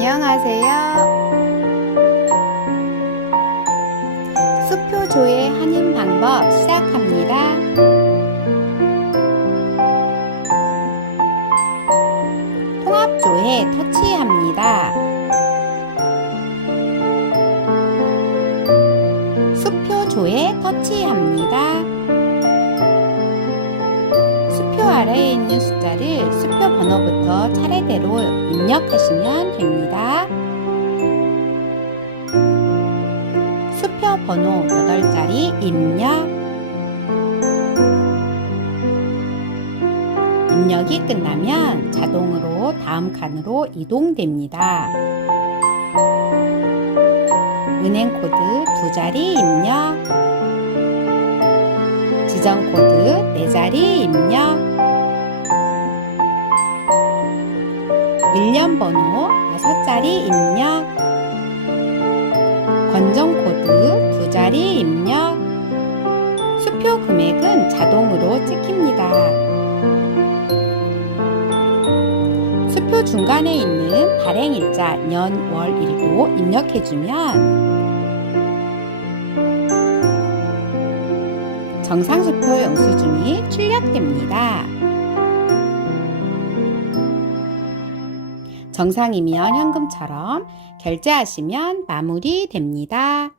안녕하세요. 수표 조회하는 방법 시작합니다. 통합 조회 터치합니다. 수표 조회 터치합니다. 수표 아래에 있는 숫자를 수표 번호부터 차례대로 입력하시면 됩니다. 수표 번호 8자리 입력 입력이 끝나면 자동으로 다음 칸으로 이동됩니다. 은행 코드 두 자리 입력 지정 코드 네 자리 입력 일련 번호 여섯 자리 입력 권정 코드 두 자리 입력 수표 금액은 자동으로 찍힙니다. 수표 중간에 있는 발행일자 년, 월, 일도 입력해주면 정상수표 영수증이 출력됩니다. 정상이면 현금처럼 결제하시면 마무리됩니다.